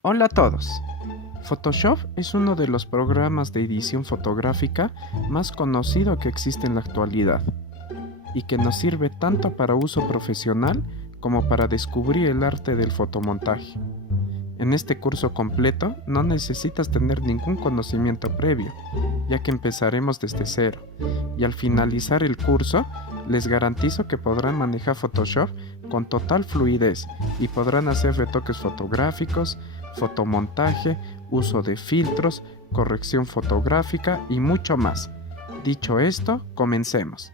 Hola a todos. Photoshop es uno de los programas de edición fotográfica más conocido que existe en la actualidad y que nos sirve tanto para uso profesional como para descubrir el arte del fotomontaje. En este curso completo no necesitas tener ningún conocimiento previo, ya que empezaremos desde cero, y al finalizar el curso les garantizo que podrán manejar Photoshop con total fluidez y podrán hacer retoques fotográficos, fotomontaje, uso de filtros, corrección fotográfica y mucho más. Dicho esto, comencemos.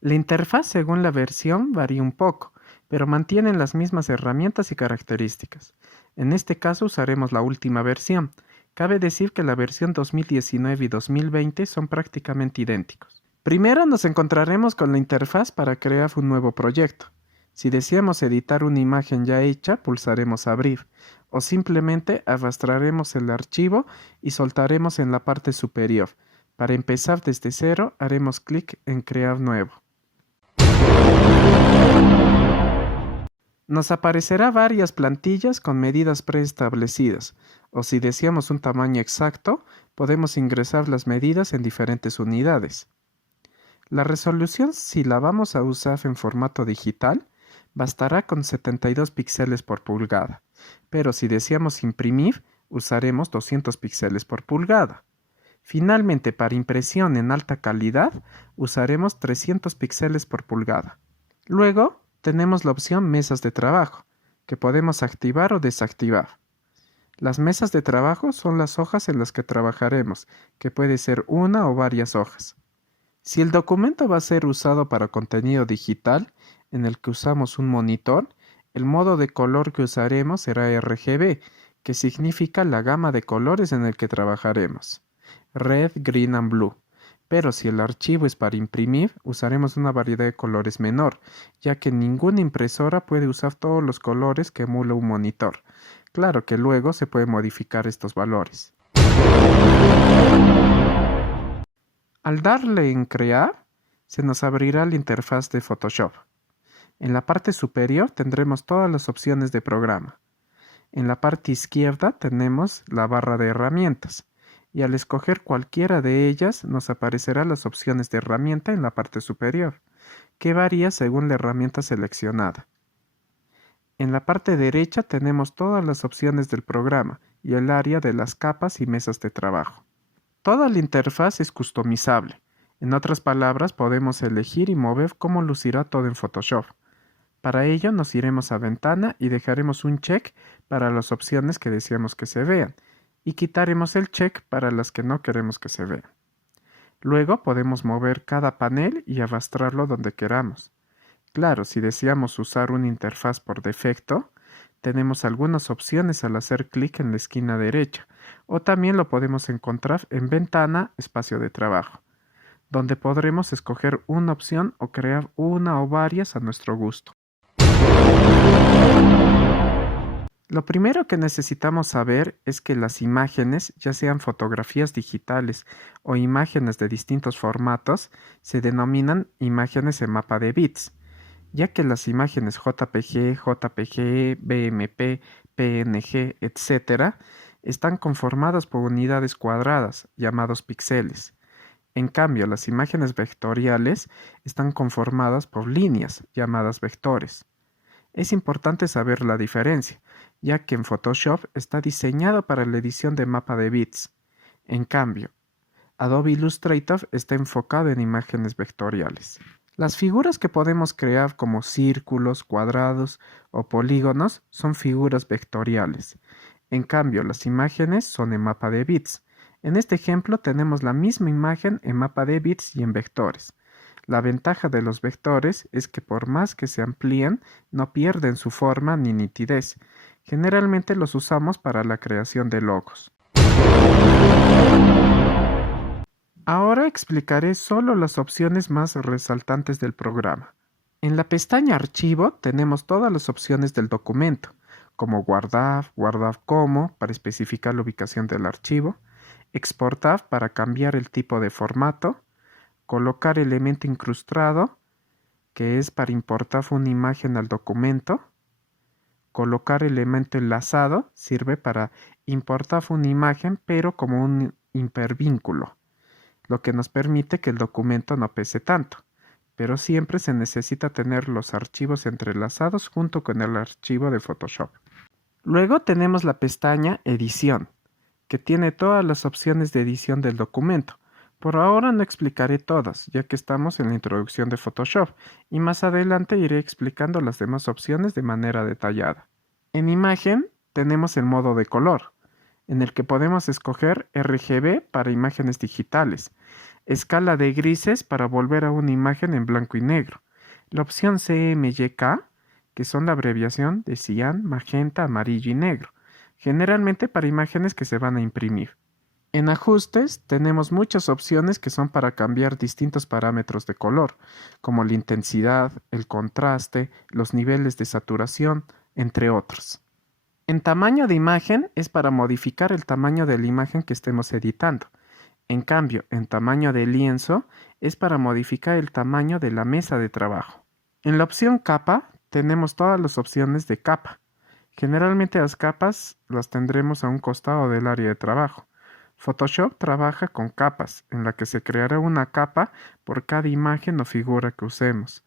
La interfaz según la versión varía un poco, pero mantienen las mismas herramientas y características. En este caso usaremos la última versión. Cabe decir que la versión 2019 y 2020 son prácticamente idénticos. Primero nos encontraremos con la interfaz para crear un nuevo proyecto. Si deseamos editar una imagen ya hecha, pulsaremos Abrir, o simplemente arrastraremos el archivo y soltaremos en la parte superior. Para empezar desde cero, haremos clic en Crear Nuevo. Nos aparecerá varias plantillas con medidas preestablecidas, o si deseamos un tamaño exacto, podemos ingresar las medidas en diferentes unidades. La resolución, si la vamos a usar en formato digital, bastará con 72 píxeles por pulgada, pero si deseamos imprimir, usaremos 200 píxeles por pulgada. Finalmente, para impresión en alta calidad, usaremos 300 píxeles por pulgada. Luego, tenemos la opción Mesas de trabajo, que podemos activar o desactivar. Las mesas de trabajo son las hojas en las que trabajaremos, que puede ser una o varias hojas. Si el documento va a ser usado para contenido digital, en el que usamos un monitor, el modo de color que usaremos será RGB, que significa la gama de colores en el que trabajaremos. Red, Green and Blue. Pero si el archivo es para imprimir, usaremos una variedad de colores menor, ya que ninguna impresora puede usar todos los colores que emula un monitor. Claro que luego se pueden modificar estos valores. Al darle en Crear, se nos abrirá la interfaz de Photoshop. En la parte superior tendremos todas las opciones de programa. En la parte izquierda tenemos la barra de herramientas y al escoger cualquiera de ellas nos aparecerán las opciones de herramienta en la parte superior, que varía según la herramienta seleccionada. En la parte derecha tenemos todas las opciones del programa y el área de las capas y mesas de trabajo. Toda la interfaz es customizable. En otras palabras, podemos elegir y mover cómo lucirá todo en Photoshop. Para ello nos iremos a Ventana y dejaremos un check para las opciones que deseamos que se vean y quitaremos el check para las que no queremos que se vean. Luego podemos mover cada panel y arrastrarlo donde queramos. Claro, si deseamos usar una interfaz por defecto, tenemos algunas opciones al hacer clic en la esquina derecha, o también lo podemos encontrar en Ventana, Espacio de trabajo, donde podremos escoger una opción o crear una o varias a nuestro gusto. Lo primero que necesitamos saber es que las imágenes, ya sean fotografías digitales o imágenes de distintos formatos, se denominan imágenes en mapa de bits, ya que las imágenes JPG, JPG, BMP, PNG, etc., están conformadas por unidades cuadradas, llamados píxeles. En cambio, las imágenes vectoriales están conformadas por líneas, llamadas vectores. Es importante saber la diferencia, ya que en Photoshop está diseñado para la edición de mapa de bits. En cambio, Adobe Illustrator está enfocado en imágenes vectoriales. Las figuras que podemos crear como círculos, cuadrados o polígonos son figuras vectoriales. En cambio, las imágenes son en mapa de bits. En este ejemplo tenemos la misma imagen en mapa de bits y en vectores. La ventaja de los vectores es que por más que se amplíen, no pierden su forma ni nitidez. Generalmente los usamos para la creación de logos. Ahora explicaré solo las opciones más resaltantes del programa. En la pestaña Archivo tenemos todas las opciones del documento, como guardar, guardar como para especificar la ubicación del archivo, exportar para cambiar el tipo de formato, colocar elemento incrustado, que es para importar una imagen al documento. Colocar elemento enlazado sirve para importar una imagen, pero como un hipervínculo, lo que nos permite que el documento no pese tanto, pero siempre se necesita tener los archivos entrelazados junto con el archivo de Photoshop. Luego tenemos la pestaña Edición, que tiene todas las opciones de edición del documento. Por ahora no explicaré todas, ya que estamos en la introducción de Photoshop, y más adelante iré explicando las demás opciones de manera detallada. En imagen tenemos el modo de color, en el que podemos escoger RGB para imágenes digitales, escala de grises para volver a una imagen en blanco y negro, la opción CMYK, que son la abreviación de cian, magenta, amarillo y negro, generalmente para imágenes que se van a imprimir. En ajustes tenemos muchas opciones que son para cambiar distintos parámetros de color, como la intensidad, el contraste, los niveles de saturación, entre otros. En tamaño de imagen es para modificar el tamaño de la imagen que estemos editando. En cambio, en tamaño de lienzo es para modificar el tamaño de la mesa de trabajo. En la opción capa tenemos todas las opciones de capa. Generalmente las capas las tendremos a un costado del área de trabajo. Photoshop trabaja con capas, en la que se creará una capa por cada imagen o figura que usemos.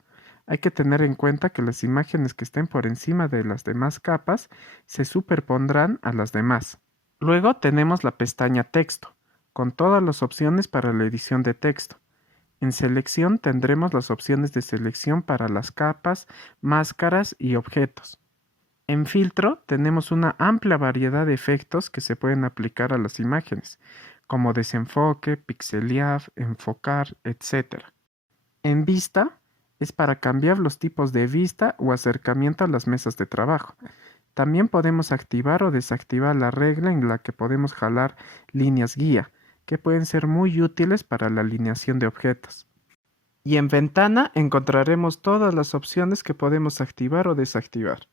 Hay que tener en cuenta que las imágenes que estén por encima de las demás capas se superpondrán a las demás. Luego tenemos la pestaña Texto, con todas las opciones para la edición de texto. En selección tendremos las opciones de selección para las capas, máscaras y objetos. En filtro tenemos una amplia variedad de efectos que se pueden aplicar a las imágenes, como desenfoque, pixelear, enfocar, etc. En vista es para cambiar los tipos de vista o acercamiento a las mesas de trabajo. También podemos activar o desactivar la regla en la que podemos jalar líneas guía, que pueden ser muy útiles para la alineación de objetos. Y en ventana encontraremos todas las opciones que podemos activar o desactivar.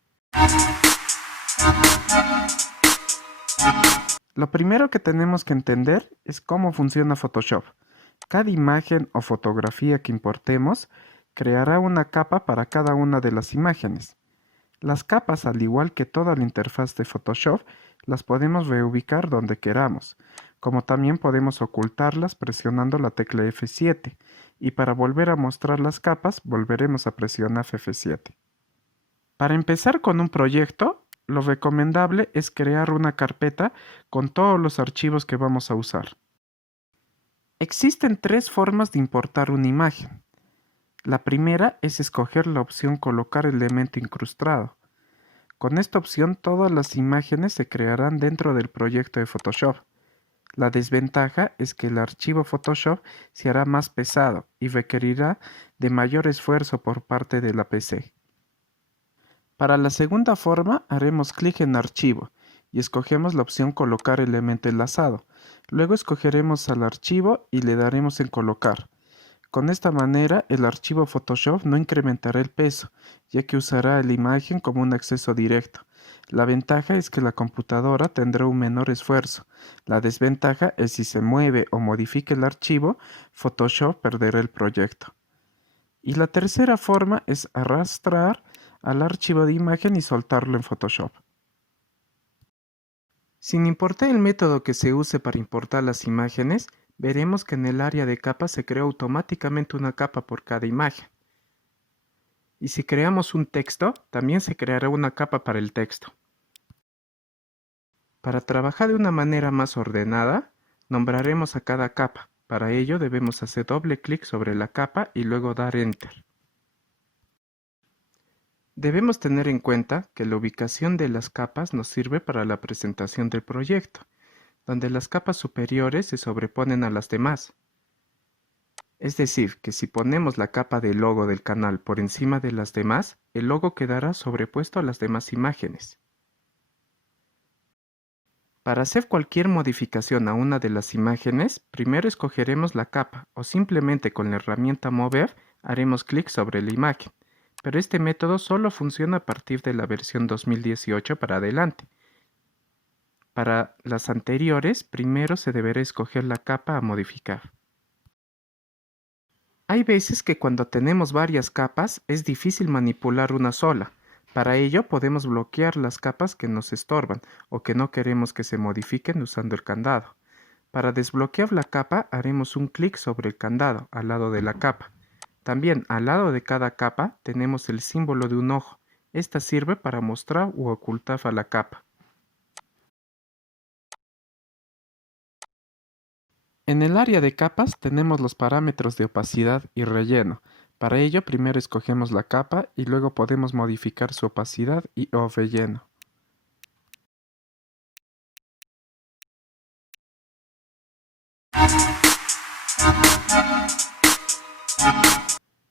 Lo primero que tenemos que entender es cómo funciona Photoshop. Cada imagen o fotografía que importemos creará una capa para cada una de las imágenes. Las capas, al igual que toda la interfaz de Photoshop, las podemos reubicar donde queramos, como también podemos ocultarlas presionando la tecla F7, y para volver a mostrar las capas volveremos a presionar F7. Para empezar con un proyecto, lo recomendable es crear una carpeta con todos los archivos que vamos a usar. Existen tres formas de importar una imagen. La primera es escoger la opción Colocar elemento incrustado. Con esta opción todas las imágenes se crearán dentro del proyecto de Photoshop. La desventaja es que el archivo Photoshop se hará más pesado y requerirá de mayor esfuerzo por parte de la PC. Para la segunda forma haremos clic en Archivo y escogemos la opción Colocar elemento enlazado. Luego escogeremos al archivo y le daremos en Colocar. Con esta manera el archivo Photoshop no incrementará el peso, ya que usará la imagen como un acceso directo. La ventaja es que la computadora tendrá un menor esfuerzo. La desventaja es si se mueve o modifica el archivo, Photoshop perderá el proyecto. Y la tercera forma es arrastrar al archivo de imagen y soltarlo en Photoshop. Sin importar el método que se use para importar las imágenes, veremos que en el área de capas se crea automáticamente una capa por cada imagen. Y si creamos un texto, también se creará una capa para el texto. Para trabajar de una manera más ordenada, nombraremos a cada capa. Para ello debemos hacer doble clic sobre la capa y luego dar Enter. Debemos tener en cuenta que la ubicación de las capas nos sirve para la presentación del proyecto, donde las capas superiores se sobreponen a las demás. Es decir, que si ponemos la capa del logo del canal por encima de las demás, el logo quedará sobrepuesto a las demás imágenes. Para hacer cualquier modificación a una de las imágenes, primero escogeremos la capa o simplemente con la herramienta Mover haremos clic sobre la imagen. Pero este método solo funciona a partir de la versión 2018 para adelante. Para las anteriores, primero se deberá escoger la capa a modificar. Hay veces que cuando tenemos varias capas es difícil manipular una sola. Para ello podemos bloquear las capas que nos estorban o que no queremos que se modifiquen usando el candado. Para desbloquear la capa haremos un clic sobre el candado al lado de la capa. También al lado de cada capa tenemos el símbolo de un ojo. Esta sirve para mostrar u ocultar a la capa. En el área de capas tenemos los parámetros de opacidad y relleno. Para ello primero escogemos la capa y luego podemos modificar su opacidad o relleno.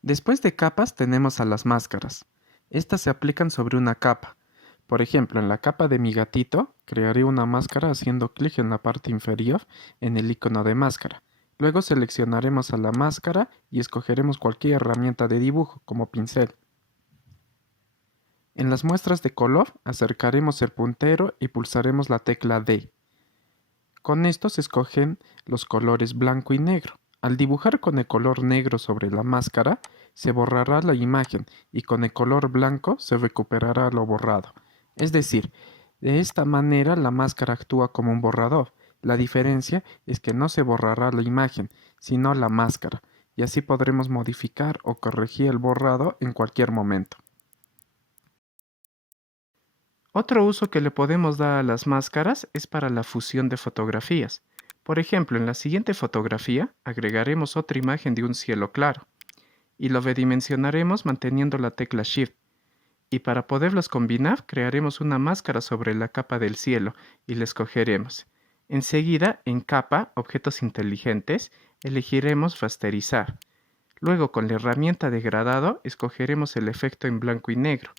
Después de capas tenemos a las máscaras. Estas se aplican sobre una capa. Por ejemplo, en la capa de mi gatito, crearé una máscara haciendo clic en la parte inferior en el icono de máscara. Luego seleccionaremos a la máscara y escogeremos cualquier herramienta de dibujo, como pincel. En las muestras de color, acercaremos el puntero y pulsaremos la tecla D. Con esto se escogen los colores blanco y negro. Al dibujar con el color negro sobre la máscara, se borrará la imagen y con el color blanco se recuperará lo borrado. Es decir, de esta manera la máscara actúa como un borrador. La diferencia es que no se borrará la imagen, sino la máscara, y así podremos modificar o corregir el borrado en cualquier momento. Otro uso que le podemos dar a las máscaras es para la fusión de fotografías. Por ejemplo, en la siguiente fotografía agregaremos otra imagen de un cielo claro y lo redimensionaremos manteniendo la tecla Shift. Y para poderlos combinar, crearemos una máscara sobre la capa del cielo y la escogeremos. Enseguida, en Capa, Objetos Inteligentes, elegiremos Rasterizar. Luego, con la herramienta de gradado, escogeremos el efecto en blanco y negro.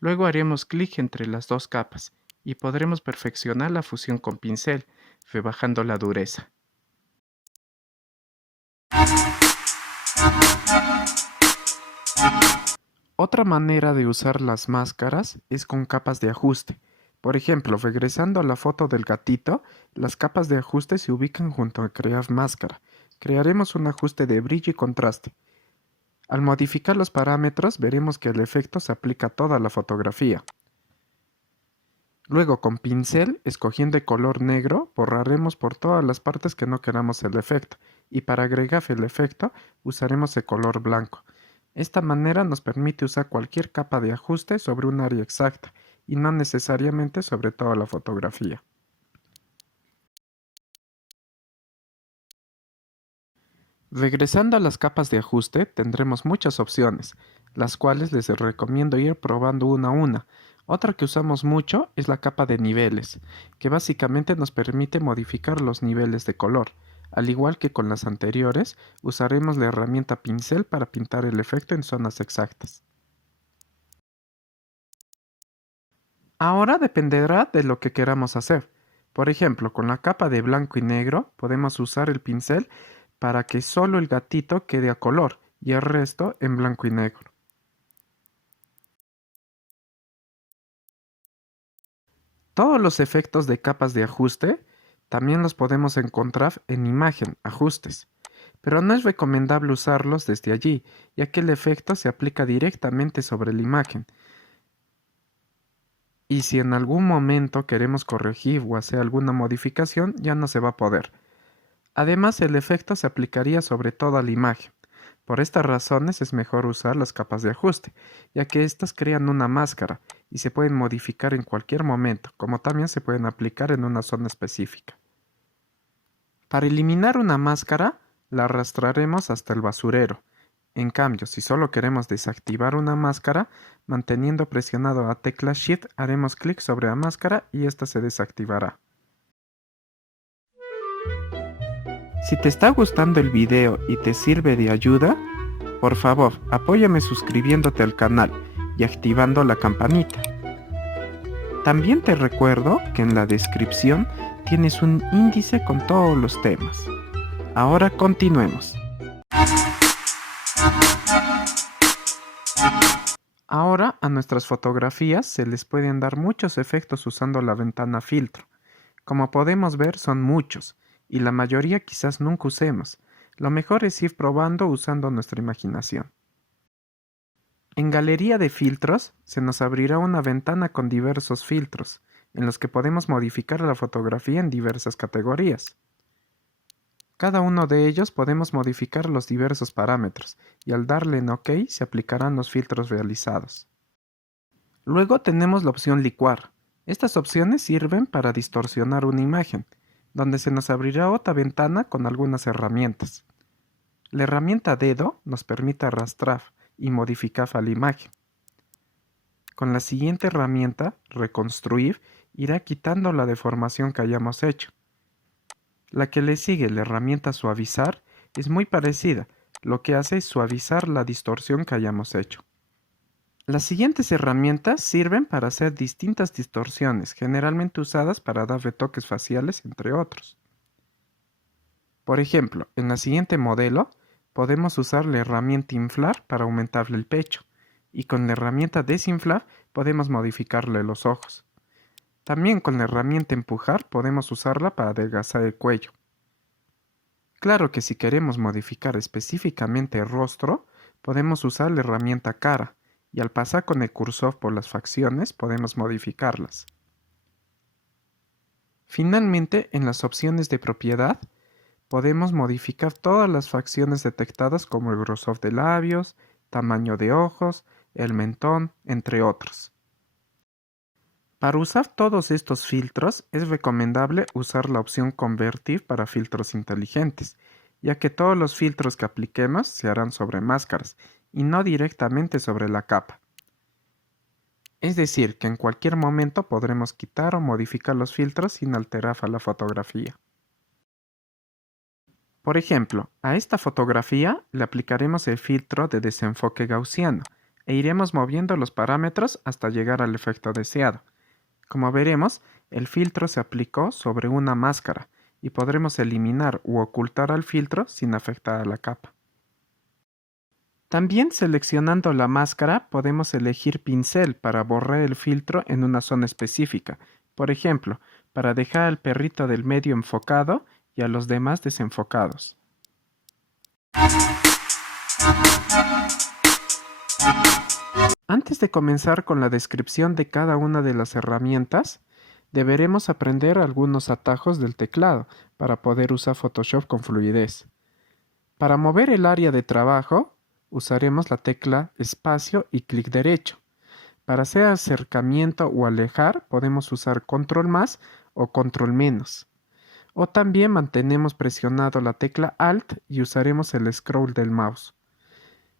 Luego haremos clic entre las dos capas y podremos perfeccionar la fusión con pincel, rebajando la dureza. Otra manera de usar las máscaras es con capas de ajuste. Por ejemplo, regresando a la foto del gatito, las capas de ajuste se ubican junto a Crear Máscara. Crearemos un ajuste de brillo y contraste. Al modificar los parámetros, veremos que el efecto se aplica a toda la fotografía. Luego, con pincel, escogiendo el color negro, borraremos por todas las partes que no queramos el efecto, y para agregar el efecto, usaremos el color blanco. Esta manera nos permite usar cualquier capa de ajuste sobre un área exacta, y no necesariamente sobre toda la fotografía. Regresando a las capas de ajuste, tendremos muchas opciones, las cuales les recomiendo ir probando una a una. Otra que usamos mucho es la capa de niveles, que básicamente nos permite modificar los niveles de color. Al igual que con las anteriores, usaremos la herramienta pincel para pintar el efecto en zonas exactas. Ahora dependerá de lo que queramos hacer. Por ejemplo, con la capa de blanco y negro podemos usar el pincel para que solo el gatito quede a color y el resto en blanco y negro. Todos los efectos de capas de ajuste también los podemos encontrar en Imagen, Ajustes, pero no es recomendable usarlos desde allí, ya que el efecto se aplica directamente sobre la imagen. Y si en algún momento queremos corregir o hacer alguna modificación, ya no se va a poder. Además, el efecto se aplicaría sobre toda la imagen. Por estas razones es mejor usar las capas de ajuste, ya que éstas crean una máscara y se pueden modificar en cualquier momento, como también se pueden aplicar en una zona específica. Para eliminar una máscara, la arrastraremos hasta el basurero. En cambio, si solo queremos desactivar una máscara, manteniendo presionado la tecla Shift, haremos clic sobre la máscara y ésta se desactivará. Si te está gustando el video y te sirve de ayuda, por favor, apóyame suscribiéndote al canal y activando la campanita. También te recuerdo que en la descripción tienes un índice con todos los temas. Ahora continuemos. Ahora a nuestras fotografías se les pueden dar muchos efectos usando la ventana filtro. Como podemos ver, son muchos, y la mayoría quizás nunca usemos. Lo mejor es ir probando usando nuestra imaginación. En Galería de filtros se nos abrirá una ventana con diversos filtros, en los que podemos modificar la fotografía en diversas categorías. Cada uno de ellos podemos modificar los diversos parámetros, y al darle en OK se aplicarán los filtros realizados. Luego tenemos la opción licuar. Estas opciones sirven para distorsionar una imagen, donde se nos abrirá otra ventana con algunas herramientas. La herramienta dedo nos permite arrastrar y modificar la imagen. Con la siguiente herramienta, reconstruir, irá quitando la deformación que hayamos hecho. La que le sigue, la herramienta suavizar, es muy parecida, lo que hace es suavizar la distorsión que hayamos hecho. Las siguientes herramientas sirven para hacer distintas distorsiones, generalmente usadas para dar retoques faciales, entre otros. Por ejemplo, en la siguiente modelo, podemos usar la herramienta inflar para aumentarle el pecho, y con la herramienta desinflar podemos modificarle los ojos. También con la herramienta empujar podemos usarla para adelgazar el cuello. Claro que si queremos modificar específicamente el rostro, podemos usar la herramienta cara, y al pasar con el cursor por las facciones podemos modificarlas. Finalmente, en las opciones de propiedad, podemos modificar todas las facciones detectadas como el grosor de labios, tamaño de ojos, el mentón, entre otros. Para usar todos estos filtros es recomendable usar la opción Convertir para filtros inteligentes, ya que todos los filtros que apliquemos se harán sobre máscaras y no directamente sobre la capa. Es decir, que en cualquier momento podremos quitar o modificar los filtros sin alterar a la fotografía. Por ejemplo, a esta fotografía le aplicaremos el filtro de desenfoque gaussiano e iremos moviendo los parámetros hasta llegar al efecto deseado. Como veremos, el filtro se aplicó sobre una máscara y podremos eliminar u ocultar al filtro sin afectar a la capa. También seleccionando la máscara podemos elegir pincel para borrar el filtro en una zona específica, por ejemplo, para dejar al perrito del medio enfocado y a los demás desenfocados. Antes de comenzar con la descripción de cada una de las herramientas, deberemos aprender algunos atajos del teclado para poder usar Photoshop con fluidez. Para mover el área de trabajo, usaremos la tecla espacio y clic derecho. Para hacer acercamiento o alejar, podemos usar control más o control menos. O también mantenemos presionado la tecla Alt y usaremos el scroll del mouse.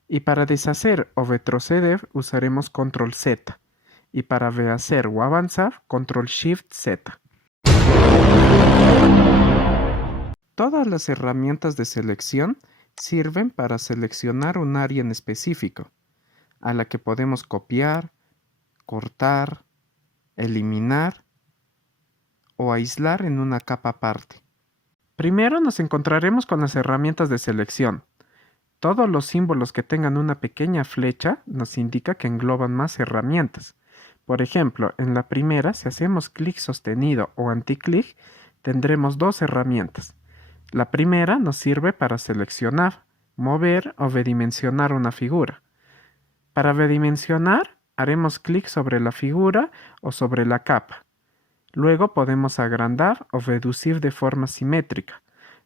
Y para deshacer o retroceder usaremos control Z. Y para rehacer o avanzar, control Shift Z. Todas las herramientas de selección sirven para seleccionar un área en específico, a la que podemos copiar, cortar, eliminar o aislar en una capa aparte. Primero nos encontraremos con las herramientas de selección. Todos los símbolos que tengan una pequeña flecha nos indica que engloban más herramientas. Por ejemplo, en la primera, si hacemos clic sostenido o anticlic, tendremos dos herramientas. La primera nos sirve para seleccionar, mover o redimensionar una figura. Para redimensionar, haremos clic sobre la figura o sobre la capa. Luego podemos agrandar o reducir de forma simétrica.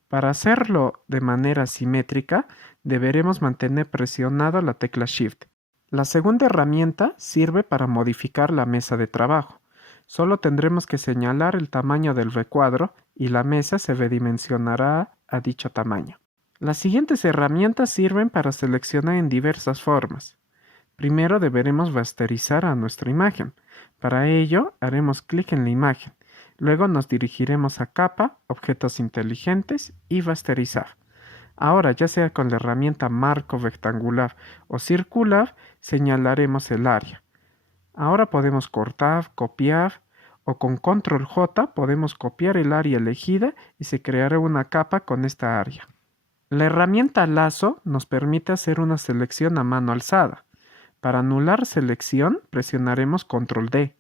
Para hacerlo de manera simétrica, deberemos mantener presionado la tecla Shift. La segunda herramienta sirve para modificar la mesa de trabajo. Solo tendremos que señalar el tamaño del recuadro y la mesa se redimensionará a dicho tamaño. Las siguientes herramientas sirven para seleccionar en diversas formas. Primero deberemos rasterizar a nuestra imagen. Para ello, haremos clic en la imagen. Luego nos dirigiremos a Capa, Objetos Inteligentes y Rasterizar. Ahora, ya sea con la herramienta marco rectangular o circular, señalaremos el área. Ahora podemos cortar, copiar o con control J podemos copiar el área elegida y se creará una capa con esta área. La herramienta lazo nos permite hacer una selección a mano alzada. Para anular selección presionaremos control D.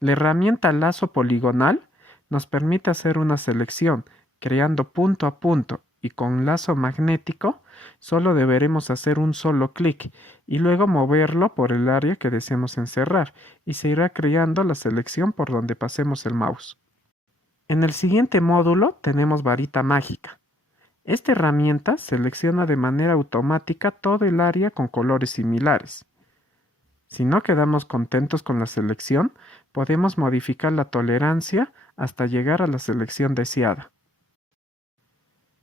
La herramienta lazo poligonal nos permite hacer una selección, creando punto a punto y con lazo magnético, solo deberemos hacer un solo clic y luego moverlo por el área que deseamos encerrar y se irá creando la selección por donde pasemos el mouse. En el siguiente módulo tenemos varita mágica. Esta herramienta selecciona de manera automática todo el área con colores similares. Si no quedamos contentos con la selección, podemos modificar la tolerancia hasta llegar a la selección deseada.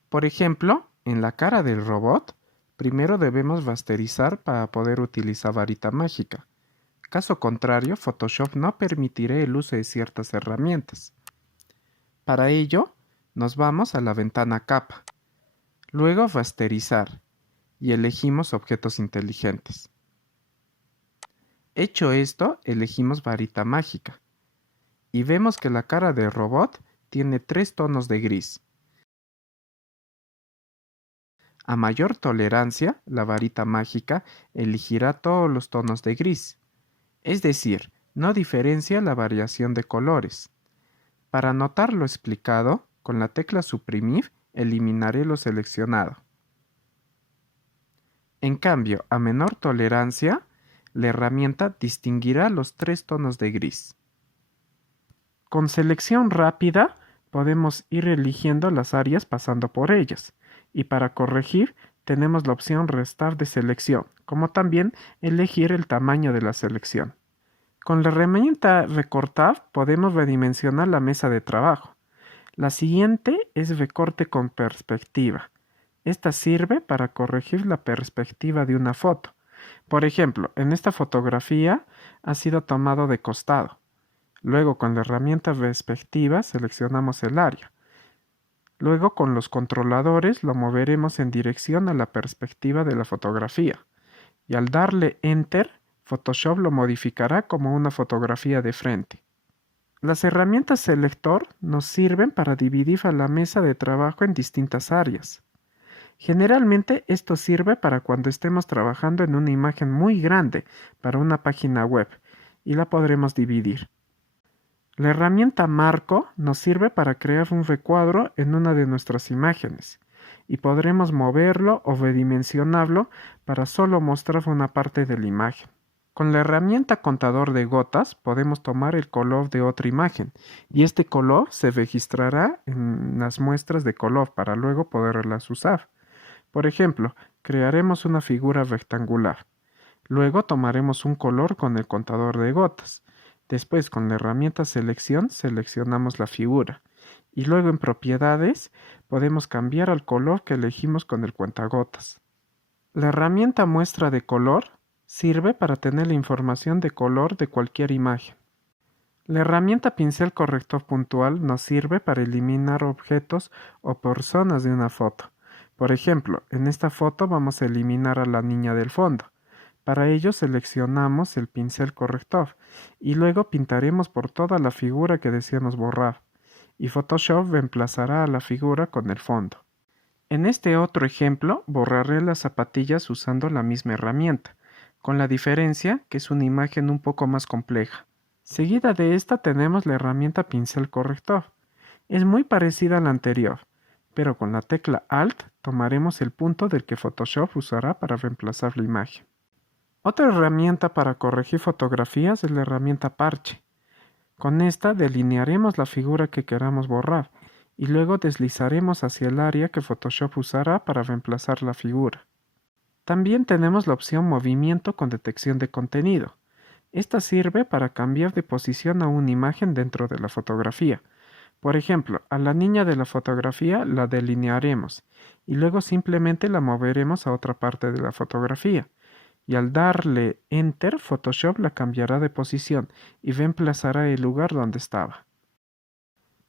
Por ejemplo, en la cara del robot, primero debemos rasterizar para poder utilizar varita mágica. Caso contrario, Photoshop no permitirá el uso de ciertas herramientas. Para ello, nos vamos a la ventana capa. Luego rasterizar y elegimos objetos inteligentes. Hecho esto, elegimos varita mágica y vemos que la cara del robot tiene 3 tonos de gris. A mayor tolerancia, la varita mágica elegirá todos los tonos de gris, es decir, no diferencia la variación de colores. Para notar lo explicado, con la tecla suprimir eliminaré lo seleccionado. En cambio, a menor tolerancia, la herramienta distinguirá los 3 tonos de gris. Con selección rápida podemos ir eligiendo las áreas pasando por ellas, y para corregir tenemos la opción restar de selección, como también elegir el tamaño de la selección. Con la herramienta recortar podemos redimensionar la mesa de trabajo. La siguiente es recorte con perspectiva. Esta sirve para corregir la perspectiva de una foto. Por ejemplo, en esta fotografía ha sido tomado de costado. Luego, con la herramienta perspectiva, seleccionamos el área. Luego, con los controladores, lo moveremos en dirección a la perspectiva de la fotografía. Y al darle Enter, Photoshop lo modificará como una fotografía de frente. Las herramientas selector nos sirven para dividir a la mesa de trabajo en distintas áreas. Generalmente esto sirve para cuando estemos trabajando en una imagen muy grande para una página web y la podremos dividir. La herramienta marco nos sirve para crear un recuadro en una de nuestras imágenes y podremos moverlo o redimensionarlo para solo mostrar una parte de la imagen. Con la herramienta contador de gotas podemos tomar el color de otra imagen y este color se registrará en las muestras de color para luego poderlas usar. Por ejemplo, crearemos una figura rectangular. Luego tomaremos un color con el contador de gotas. Después, con la herramienta selección, seleccionamos la figura. Y luego en propiedades, podemos cambiar al color que elegimos con el cuentagotas. La herramienta muestra de color sirve para tener la información de color de cualquier imagen. La herramienta pincel corrector puntual nos sirve para eliminar objetos o personas de una foto. Por ejemplo, en esta foto vamos a eliminar a la niña del fondo. Para ello seleccionamos el pincel corrector y luego pintaremos por toda la figura que deseamos borrar y Photoshop reemplazará a la figura con el fondo. En este otro ejemplo borraré las zapatillas usando la misma herramienta, con la diferencia que es una imagen un poco más compleja. Seguida de esta tenemos la herramienta pincel corrector. Es muy parecida a la anterior, pero con la tecla Alt tomaremos el punto del que Photoshop usará para reemplazar la imagen. Otra herramienta para corregir fotografías es la herramienta parche. Con esta delinearemos la figura que queramos borrar y luego deslizaremos hacia el área que Photoshop usará para reemplazar la figura. También tenemos la opción movimiento con detección de contenido. Esta sirve para cambiar de posición a una imagen dentro de la fotografía. Por ejemplo, a la niña de la fotografía la delinearemos y luego simplemente la moveremos a otra parte de la fotografía. Y al darle Enter, Photoshop la cambiará de posición y reemplazará el lugar donde estaba.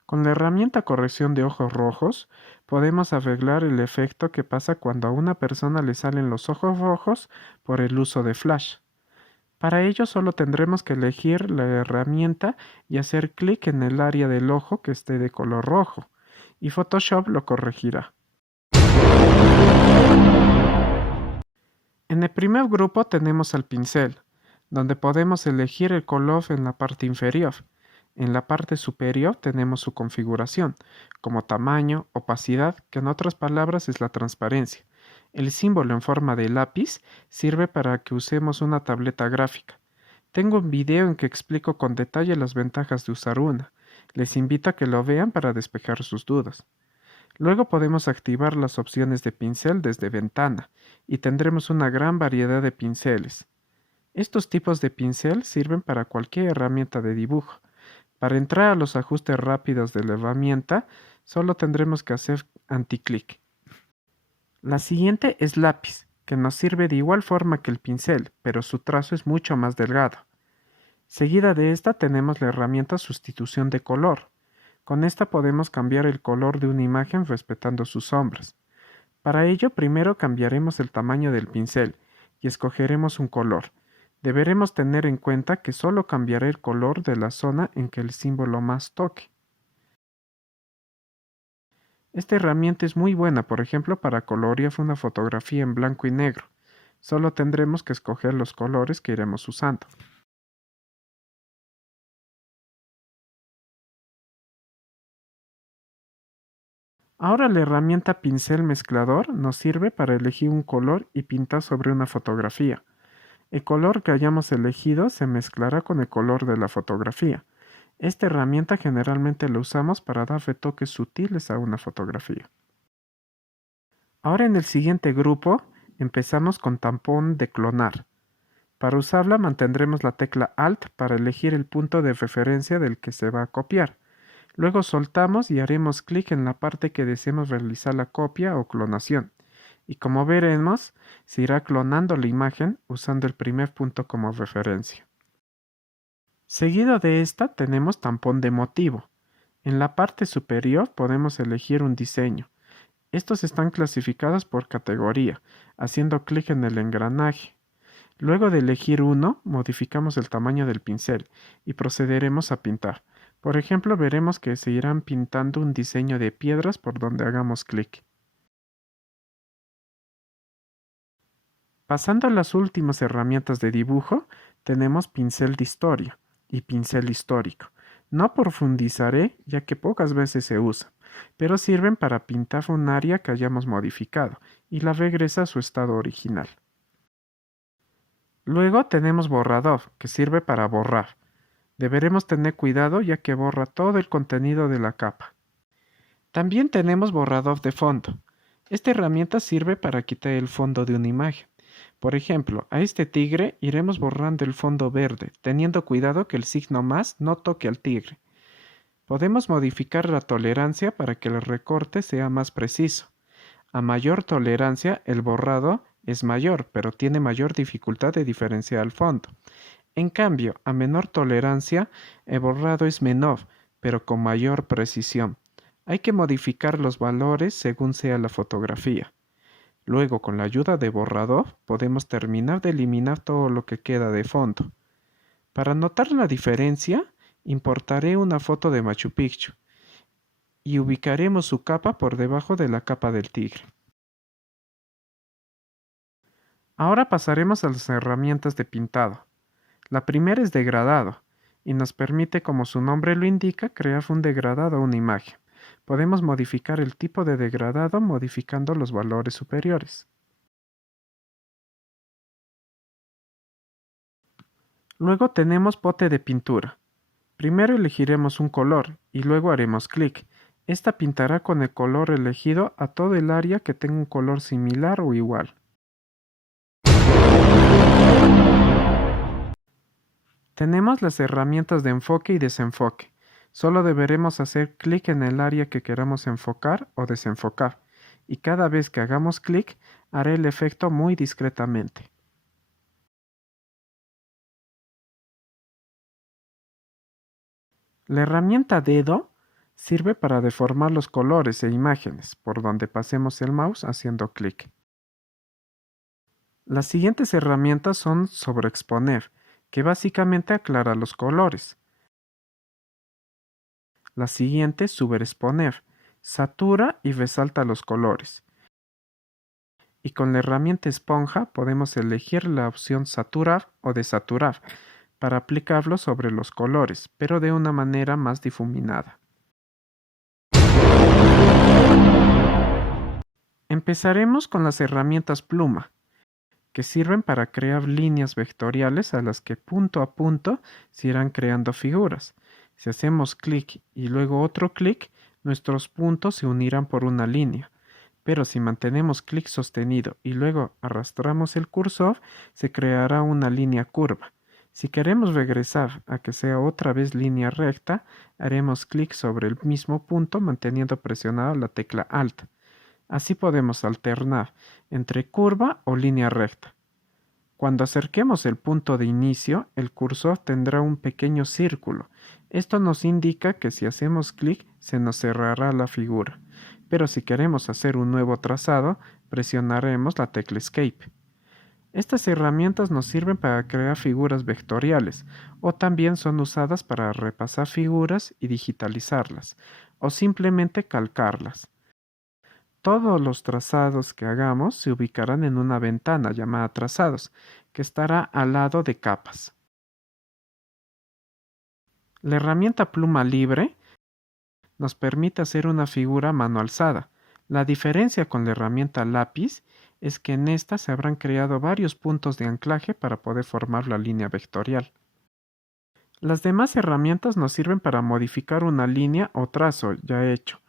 Con la herramienta corrección de ojos rojos, podemos arreglar el efecto que pasa cuando a una persona le salen los ojos rojos por el uso de flash. Para ello solo tendremos que elegir la herramienta y hacer clic en el área del ojo que esté de color rojo, y Photoshop lo corregirá. En el primer grupo tenemos el pincel, donde podemos elegir el color en la parte inferior. En la parte superior tenemos su configuración, como tamaño, opacidad, que en otras palabras es la transparencia. El símbolo en forma de lápiz sirve para que usemos una tableta gráfica. Tengo un video en que explico con detalle las ventajas de usar una. Les invito a que lo vean para despejar sus dudas. Luego podemos activar las opciones de pincel desde ventana y tendremos una gran variedad de pinceles. Estos tipos de pincel sirven para cualquier herramienta de dibujo. Para entrar a los ajustes rápidos de la herramienta, solo tendremos que hacer anticlic. La siguiente es lápiz, que nos sirve de igual forma que el pincel, pero su trazo es mucho más delgado. Seguida de esta tenemos la herramienta sustitución de color. Con esta podemos cambiar el color de una imagen respetando sus sombras. Para ello, primero cambiaremos el tamaño del pincel y escogeremos un color. Deberemos tener en cuenta que solo cambiará el color de la zona en que el símbolo más toque. Esta herramienta es muy buena, por ejemplo, para colorear una fotografía en blanco y negro. Solo tendremos que escoger los colores que iremos usando. Ahora la herramienta pincel mezclador nos sirve para elegir un color y pintar sobre una fotografía. El color que hayamos elegido se mezclará con el color de la fotografía. Esta herramienta generalmente la usamos para dar retoques sutiles a una fotografía. Ahora en el siguiente grupo empezamos con tampón de clonar. Para usarla mantendremos la tecla Alt para elegir el punto de referencia del que se va a copiar. Luego soltamos y haremos clic en la parte que deseemos realizar la copia o clonación. Y como veremos, se irá clonando la imagen usando el primer punto como referencia. Seguido de esta tenemos tampón de motivo. En la parte superior podemos elegir un diseño. Estos están clasificados por categoría, haciendo clic en el engranaje. Luego de elegir uno, modificamos el tamaño del pincel y procederemos a pintar. Por ejemplo, veremos que se irán pintando un diseño de piedras por donde hagamos clic. Pasando a las últimas herramientas de dibujo, tenemos pincel de historia y pincel histórico. No profundizaré ya que pocas veces se usan, pero sirven para pintar un área que hayamos modificado y la regresa a su estado original. Luego tenemos borrador, que sirve para borrar. Deberemos tener cuidado ya que borra todo el contenido de la capa. También tenemos borrador de fondo. Esta herramienta sirve para quitar el fondo de una imagen. Por ejemplo, a este tigre iremos borrando el fondo verde, teniendo cuidado que el signo más no toque al tigre. Podemos modificar la tolerancia para que el recorte sea más preciso. A mayor tolerancia, el borrado es mayor, pero tiene mayor dificultad de diferenciar el fondo. En cambio, a menor tolerancia, el borrado es menor, pero con mayor precisión. Hay que modificar los valores según sea la fotografía. Luego, con la ayuda de borrador, podemos terminar de eliminar todo lo que queda de fondo. Para notar la diferencia, importaré una foto de Machu Picchu y ubicaremos su capa por debajo de la capa del tigre. Ahora pasaremos a las herramientas de pintado. La primera es degradado y nos permite, como su nombre lo indica, crear un degradado a una imagen. Podemos modificar el tipo de degradado modificando los valores superiores. Luego tenemos pote de pintura. Primero elegiremos un color y luego haremos clic. Esta pintará con el color elegido a todo el área que tenga un color similar o igual. Tenemos las herramientas de enfoque y desenfoque. Solo deberemos hacer clic en el área que queramos enfocar o desenfocar, y cada vez que hagamos clic, haré el efecto muy discretamente. La herramienta dedo sirve para deformar los colores e imágenes por donde pasemos el mouse haciendo clic. Las siguientes herramientas son sobreexponer, que básicamente aclara los colores. La siguiente, superexponer, satura y resalta los colores. Y con la herramienta esponja podemos elegir la opción saturar o desaturar. para aplicarlo sobre los colores, pero de una manera más difuminada. Empezaremos con las herramientas pluma, que sirven para crear líneas vectoriales a las que punto a punto se irán creando figuras. Si hacemos clic y luego otro clic, nuestros puntos se unirán por una línea. Pero si mantenemos clic sostenido y luego arrastramos el cursor, se creará una línea curva. Si queremos regresar a que sea otra vez línea recta, haremos clic sobre el mismo punto manteniendo presionada la tecla Alt. Así podemos alternar entre curva o línea recta. Cuando acerquemos el punto de inicio, el cursor tendrá un pequeño círculo. Esto nos indica que si hacemos clic se nos cerrará la figura. Pero si queremos hacer un nuevo trazado, presionaremos la tecla Escape. Estas herramientas nos sirven para crear figuras vectoriales o también son usadas para repasar figuras y digitalizarlas o simplemente calcarlas. Todos los trazados que hagamos se ubicarán en una ventana llamada trazados, que estará al lado de capas. La herramienta pluma libre nos permite hacer una figura a mano alzada. La diferencia con la herramienta lápiz es que en esta se habrán creado varios puntos de anclaje para poder formar la línea vectorial. Las demás herramientas nos sirven para modificar una línea o trazo ya hecho.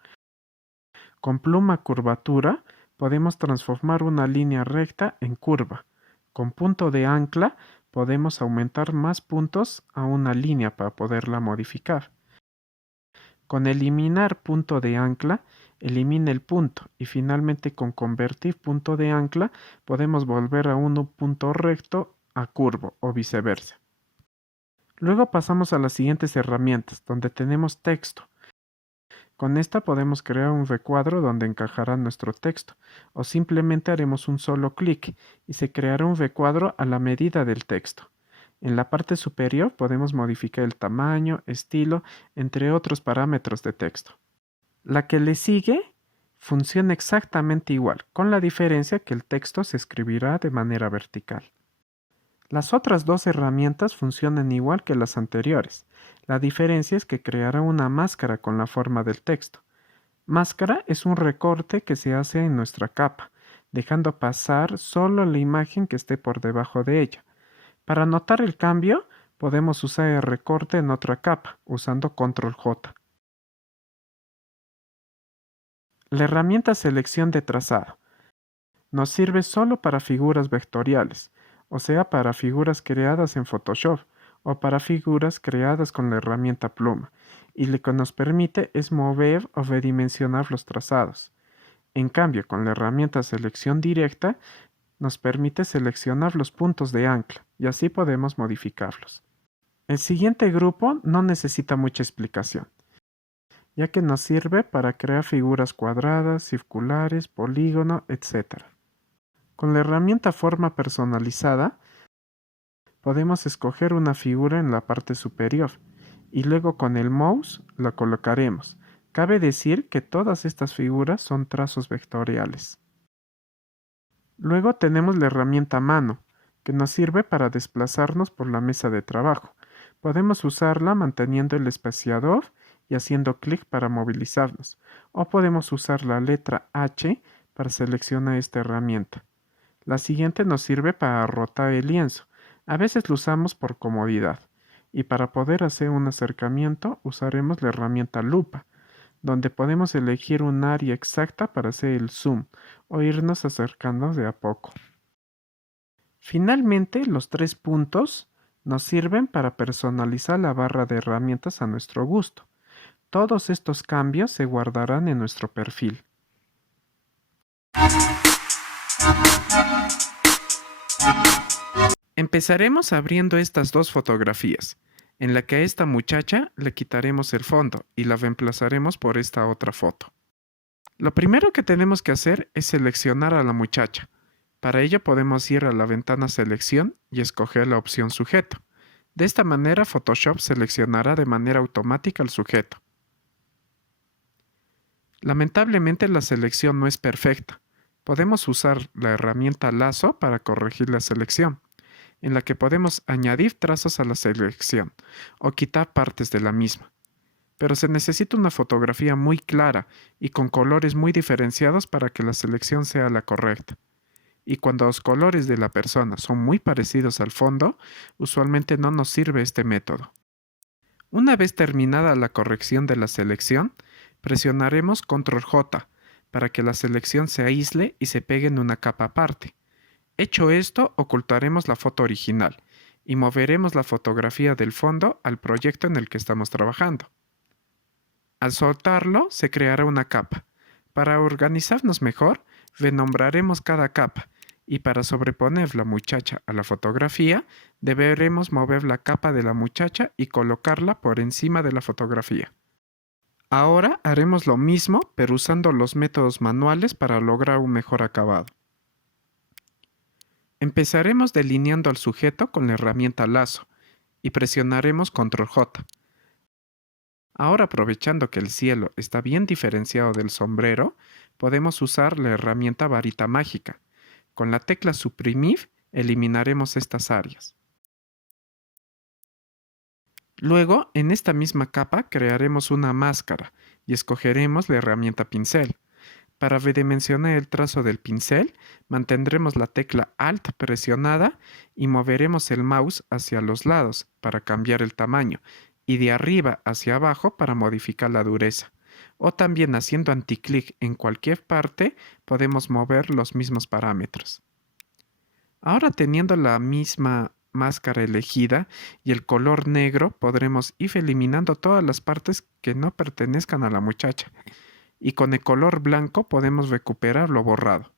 Con pluma curvatura podemos transformar una línea recta en curva. Con punto de ancla podemos aumentar más puntos a una línea para poderla modificar. Con eliminar punto de ancla, elimina el punto y finalmente con convertir punto de ancla podemos volver a un punto recto a curvo o viceversa. Luego pasamos a las siguientes herramientas donde tenemos texto. Con esta podemos crear un recuadro donde encajará nuestro texto, o simplemente haremos un solo clic y se creará un recuadro a la medida del texto. En la parte superior podemos modificar el tamaño, estilo, entre otros parámetros de texto. La que le sigue funciona exactamente igual, con la diferencia que el texto se escribirá de manera vertical. Las otras dos herramientas funcionan igual que las anteriores. La diferencia es que creará una máscara con la forma del texto. Máscara es un recorte que se hace en nuestra capa, dejando pasar solo la imagen que esté por debajo de ella. Para notar el cambio, podemos usar el recorte en otra capa, usando Control J. La herramienta Selección de trazado nos sirve solo para figuras vectoriales, o sea, para figuras creadas en Photoshop o para figuras creadas con la herramienta pluma, y lo que nos permite es mover o redimensionar los trazados. En cambio, con la herramienta Selección Directa, nos permite seleccionar los puntos de ancla, y así podemos modificarlos. El siguiente grupo no necesita mucha explicación, ya que nos sirve para crear figuras cuadradas, circulares, polígono, etc. Con la herramienta Forma Personalizada, podemos escoger una figura en la parte superior y luego con el mouse la colocaremos. Cabe decir que todas estas figuras son trazos vectoriales. Luego tenemos la herramienta Mano, que nos sirve para desplazarnos por la mesa de trabajo. Podemos usarla manteniendo el espaciador y haciendo clic para movilizarnos, o podemos usar la letra H para seleccionar esta herramienta. La siguiente nos sirve para rotar el lienzo. A veces lo usamos por comodidad. Y para poder hacer un acercamiento usaremos la herramienta lupa, donde podemos elegir un área exacta para hacer el zoom o irnos acercando de a poco. Finalmente, los 3 puntos nos sirven para personalizar la barra de herramientas a nuestro gusto. Todos estos cambios se guardarán en nuestro perfil. Empezaremos abriendo estas dos fotografías, en la que a esta muchacha le quitaremos el fondo y la reemplazaremos por esta otra foto. Lo primero que tenemos que hacer es seleccionar a la muchacha. Para ello podemos ir a la ventana Selección y escoger la opción Sujeto. De esta manera Photoshop seleccionará de manera automática al sujeto. Lamentablemente la selección no es perfecta. Podemos usar la herramienta Lazo para corregir la selección. en la que podemos añadir trazos a la selección o quitar partes de la misma. Pero se necesita una fotografía muy clara y con colores muy diferenciados para que la selección sea la correcta. Y cuando los colores de la persona son muy parecidos al fondo, usualmente no nos sirve este método. Una vez terminada la corrección de la selección, presionaremos Control J para que la selección se aísle y se pegue en una capa aparte. Hecho esto, ocultaremos la foto original y moveremos la fotografía del fondo al proyecto en el que estamos trabajando. Al soltarlo, se creará una capa. Para organizarnos mejor, renombraremos cada capa y para sobreponer la muchacha a la fotografía, deberemos mover la capa de la muchacha y colocarla por encima de la fotografía. Ahora haremos lo mismo, pero usando los métodos manuales para lograr un mejor acabado. Empezaremos delineando al sujeto con la herramienta lazo y presionaremos Control J. Ahora, aprovechando que el cielo está bien diferenciado del sombrero, podemos usar la herramienta varita mágica. Con la tecla Suprimir eliminaremos estas áreas. Luego, en esta misma capa crearemos una máscara y escogeremos la herramienta pincel. Para redimensionar el trazo del pincel, mantendremos la tecla Alt presionada y moveremos el mouse hacia los lados para cambiar el tamaño y de arriba hacia abajo para modificar la dureza. O también haciendo anticlic en cualquier parte podemos mover los mismos parámetros. Ahora, teniendo la misma máscara elegida y el color negro, podremos ir eliminando todas las partes que no pertenezcan a la muchacha. Y con el color blanco podemos recuperar lo borrado.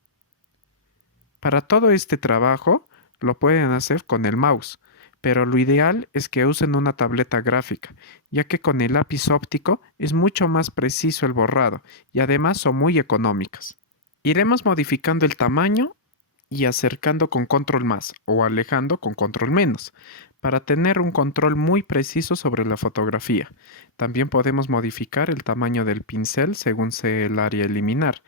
Para todo este trabajo lo pueden hacer con el mouse, pero lo ideal es que usen una tableta gráfica, ya que con el lápiz óptico es mucho más preciso el borrado y además son muy económicas. Iremos modificando el tamaño y acercando con control más o alejando con control menos, para tener un control muy preciso sobre la fotografía. También podemos modificar el tamaño del pincel según sea el área a eliminar.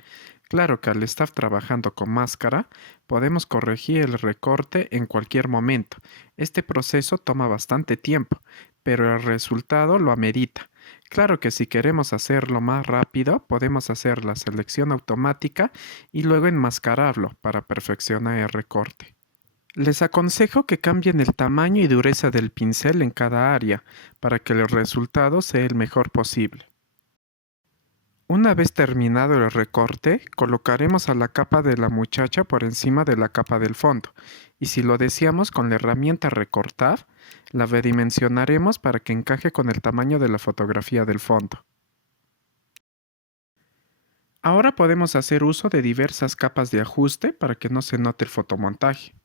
Claro que al estar trabajando con máscara, podemos corregir el recorte en cualquier momento. Este proceso toma bastante tiempo, pero el resultado lo amerita. Claro que si queremos hacerlo más rápido, podemos hacer la selección automática y luego enmascararlo para perfeccionar el recorte. Les aconsejo que cambien el tamaño y dureza del pincel en cada área para que el resultado sea el mejor posible. Una vez terminado el recorte, colocaremos a la capa de la muchacha por encima de la capa del fondo y si lo deseamos con la herramienta recortar, la redimensionaremos para que encaje con el tamaño de la fotografía del fondo. Ahora podemos hacer uso de diversas capas de ajuste para que no se note el fotomontaje.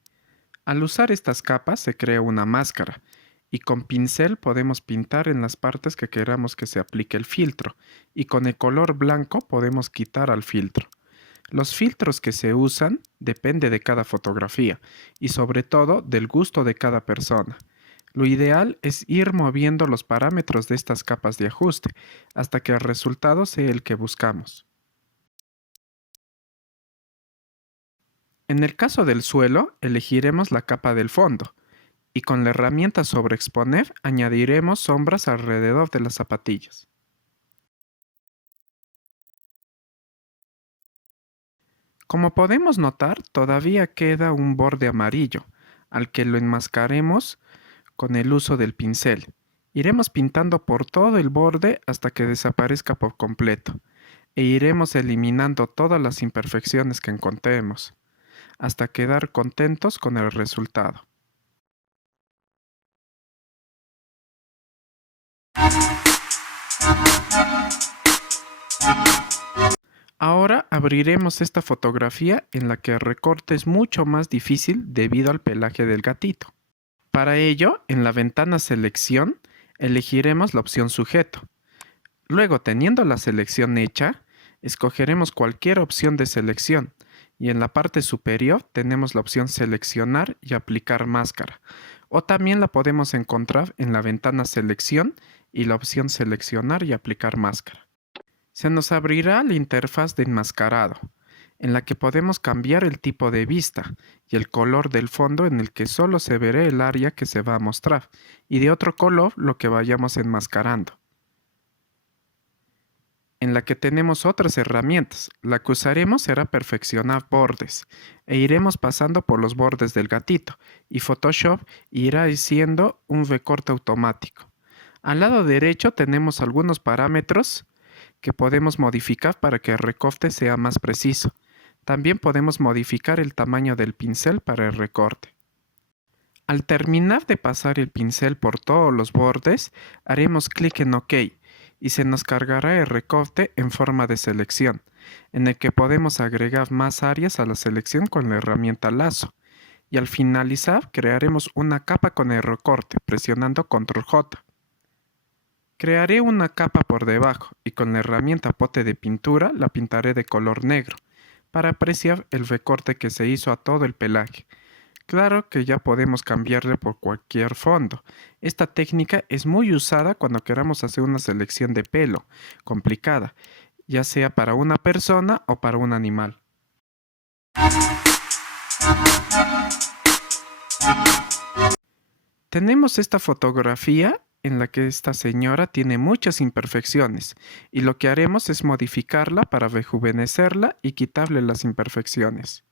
Al usar estas capas se crea una máscara y con pincel podemos pintar en las partes que queramos que se aplique el filtro y con el color blanco podemos quitar al filtro. Los filtros que se usan depende de cada fotografía y sobre todo del gusto de cada persona. Lo ideal es ir moviendo los parámetros de estas capas de ajuste hasta que el resultado sea el que buscamos. En el caso del suelo, elegiremos la capa del fondo y con la herramienta Sobreexponer añadiremos sombras alrededor de las zapatillas. Como podemos notar, todavía queda un borde amarillo, al que lo enmascaremos con el uso del pincel. Iremos pintando por todo el borde hasta que desaparezca por completo, e iremos eliminando todas las imperfecciones que encontremos, hasta quedar contentos con el resultado. Ahora abriremos esta fotografía en la que el recorte es mucho más difícil debido al pelaje del gatito. Para ello, en la ventana Selección, elegiremos la opción Sujeto. Luego, teniendo la selección hecha, escogeremos cualquier opción de selección y en la parte superior tenemos la opción Seleccionar y aplicar máscara. O también la podemos encontrar en la ventana Selección y la opción Seleccionar y aplicar máscara. Se nos abrirá la interfaz de enmascarado. en la que podemos cambiar el tipo de vista y el color del fondo en el que solo se verá el área que se va a mostrar y de otro color lo que vayamos enmascarando. En la que tenemos otras herramientas. La que usaremos será perfeccionar bordes e iremos pasando por los bordes del gatito y Photoshop irá haciendo un recorte automático. Al lado derecho tenemos algunos parámetros que podemos modificar para que el recorte sea más preciso. También podemos modificar el tamaño del pincel para el recorte. Al terminar de pasar el pincel por todos los bordes, haremos clic en OK y se nos cargará el recorte en forma de selección, en el que podemos agregar más áreas a la selección con la herramienta lazo. Y al finalizar, crearemos una capa con el recorte, presionando Ctrl J. Crearé una capa por debajo y con la herramienta pote de pintura la pintaré de color negro, para apreciar el recorte que se hizo a todo el pelaje. Claro que ya podemos cambiarle por cualquier fondo. Esta técnica es muy usada cuando queramos hacer una selección de pelo complicada, ya sea para una persona o para un animal. Tenemos esta fotografía en la que esta señora tiene muchas imperfecciones y lo que haremos es modificarla para rejuvenecerla y quitarle las imperfecciones.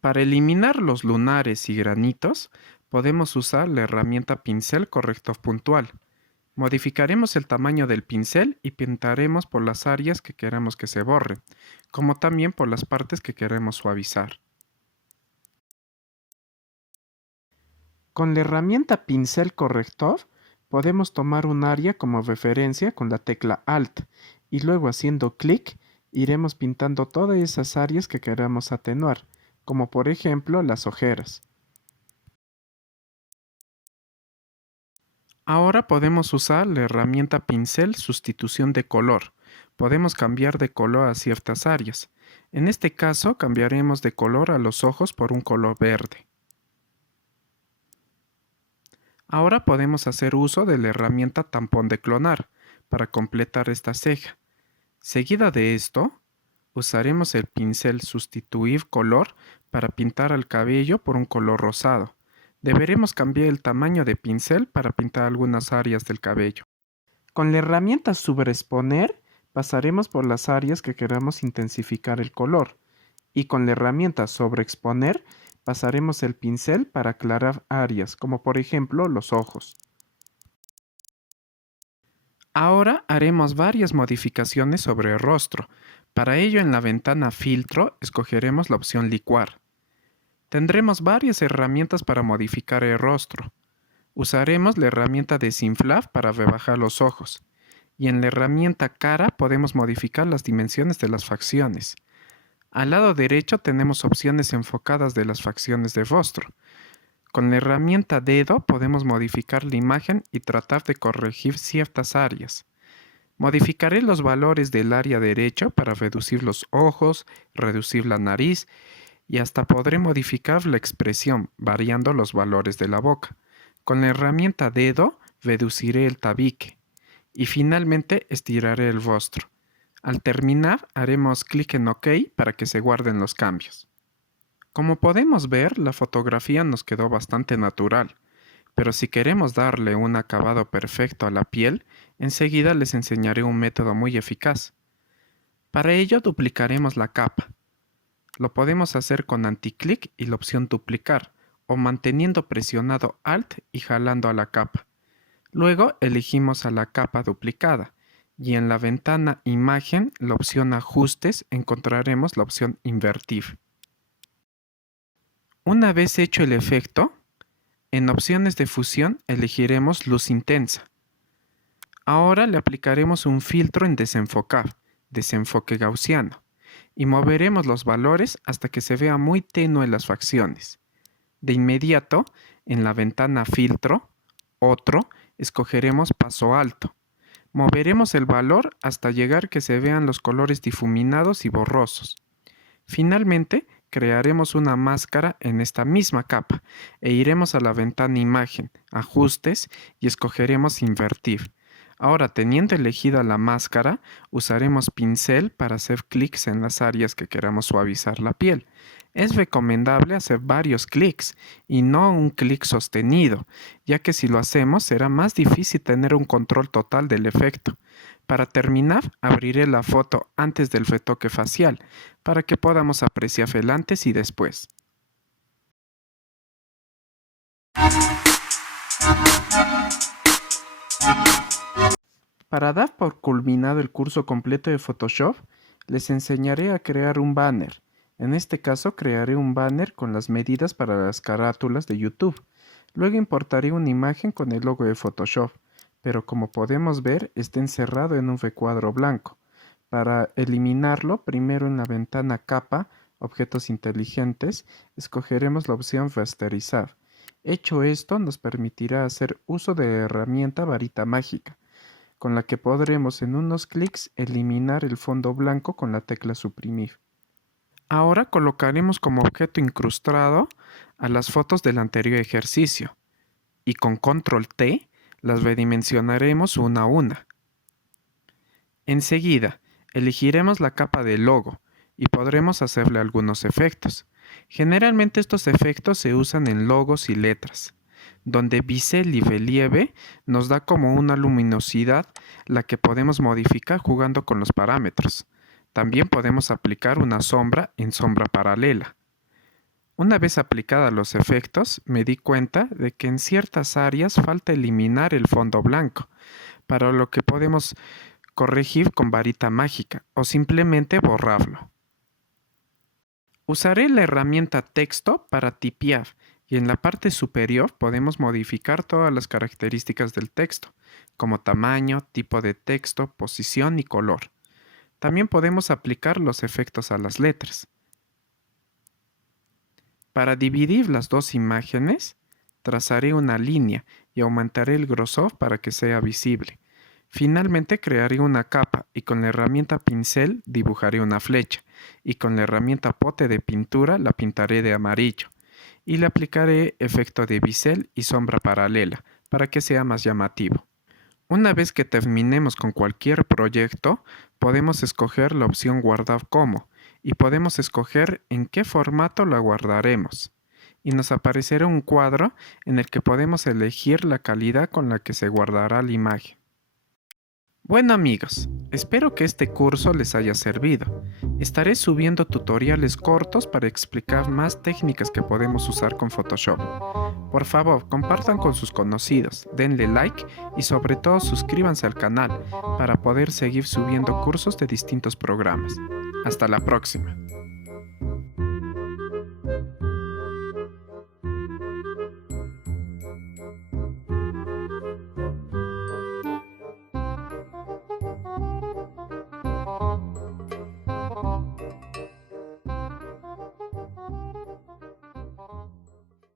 Para eliminar los lunares y granitos, podemos usar la herramienta pincel corrector puntual. Modificaremos el tamaño del pincel y pintaremos por las áreas que queremos que se borren, como también por las partes que queremos suavizar. Con la herramienta pincel corrector, podemos tomar un área como referencia con la tecla Alt y luego haciendo clic iremos pintando todas esas áreas que queramos atenuar, como por ejemplo las ojeras. Ahora podemos usar la herramienta pincel sustitución de color. Podemos cambiar de color a ciertas áreas. En este caso cambiaremos de color a los ojos por un color verde. Ahora podemos hacer uso de la herramienta tampón de clonar para completar esta ceja. Seguida de esto, usaremos el pincel sustituir color para pintar el cabello por un color rosado. Deberemos cambiar el tamaño de pincel para pintar algunas áreas del cabello. Con la herramienta sobreexponer, pasaremos por las áreas que queramos intensificar el color. Y con la herramienta sobreexponer, pasaremos el pincel para aclarar áreas, como por ejemplo los ojos. Ahora haremos varias modificaciones sobre el rostro. Para ello en la ventana Filtro escogeremos la opción Licuar. Tendremos varias herramientas para modificar el rostro. Usaremos la herramienta Desinflar para rebajar los ojos. Y en la herramienta Cara podemos modificar las dimensiones de las facciones. Al lado derecho tenemos opciones enfocadas de las facciones de rostro. Con la herramienta Dedo podemos modificar la imagen y tratar de corregir ciertas áreas. Modificaré los valores del área derecho para reducir los ojos, reducir la nariz y hasta podré modificar la expresión variando los valores de la boca. Con la herramienta Dedo reduciré el tabique y finalmente estiraré el rostro. Al terminar haremos clic en OK para que se guarden los cambios. Como podemos ver, la fotografía nos quedó bastante natural, pero si queremos darle un acabado perfecto a la piel, enseguida les enseñaré un método muy eficaz. Para ello duplicaremos la capa. Lo podemos hacer con anticlic y la opción duplicar, o manteniendo presionado Alt y jalando a la capa. Luego elegimos a la capa duplicada y en la ventana Imagen, la opción Ajustes, encontraremos la opción Invertir. Una vez hecho el efecto, en opciones de fusión elegiremos Luz Intensa. Ahora le aplicaremos un filtro en desenfocar, desenfoque gaussiano, y moveremos los valores hasta que se vea muy tenue las facciones. De inmediato, en la ventana Filtro, Otro, escogeremos Paso Alto. Moveremos el valor hasta llegar que se vean los colores difuminados y borrosos. Finalmente, crearemos una máscara en esta misma capa e iremos a la ventana Imagen, Ajustes y escogeremos Invertir. Ahora, teniendo elegida la máscara, usaremos pincel para hacer clics en las áreas que queramos suavizar la piel. Es recomendable hacer varios clics y no un clic sostenido, ya que si lo hacemos será más difícil tener un control total del efecto. Para terminar, abriré la foto antes del retoque facial, para que podamos apreciar el antes y después. Para dar por culminado el curso completo de Photoshop, les enseñaré a crear un banner. En este caso, crearé un banner con las medidas para las carátulas de YouTube. Luego importaré una imagen con el logo de Photoshop, pero como podemos ver, está encerrado en un recuadro blanco. Para eliminarlo, primero en la ventana Capa, Objetos inteligentes, escogeremos la opción Rasterizar. Hecho esto, nos permitirá hacer uso de la herramienta Varita Mágica, con la que podremos en unos clics eliminar el fondo blanco con la tecla Suprimir. Ahora colocaremos como objeto incrustado a las fotos del anterior ejercicio y con Control T las redimensionaremos una a una. Enseguida, elegiremos la capa del logo y podremos hacerle algunos efectos. Generalmente estos efectos se usan en logos y letras, donde bisel y relieve nos da como una luminosidad la que podemos modificar jugando con los parámetros. También podemos aplicar una sombra en sombra paralela. Una vez aplicados los efectos, me di cuenta de que en ciertas áreas falta eliminar el fondo blanco, para lo que podemos corregir con varita mágica o simplemente borrarlo. Usaré la herramienta Texto para tipear y en la parte superior podemos modificar todas las características del texto, como tamaño, tipo de texto, posición y color. También podemos aplicar los efectos a las letras. Para dividir las dos imágenes, trazaré una línea y aumentaré el grosor para que sea visible. Finalmente crearé una capa y con la herramienta pincel dibujaré una flecha y con la herramienta pote de pintura la pintaré de amarillo y le aplicaré efecto de bisel y sombra paralela para que sea más llamativo. Una vez que terminemos con cualquier proyecto, podemos escoger la opción guardar como y podemos escoger en qué formato la guardaremos. Y nos aparecerá un cuadro en el que podemos elegir la calidad con la que se guardará la imagen. Bueno amigos, espero que este curso les haya servido. Estaré subiendo tutoriales cortos para explicar más técnicas que podemos usar con Photoshop. Por favor, compartan con sus conocidos, denle like y sobre todo suscríbanse al canal para poder seguir subiendo cursos de distintos programas. Hasta la próxima.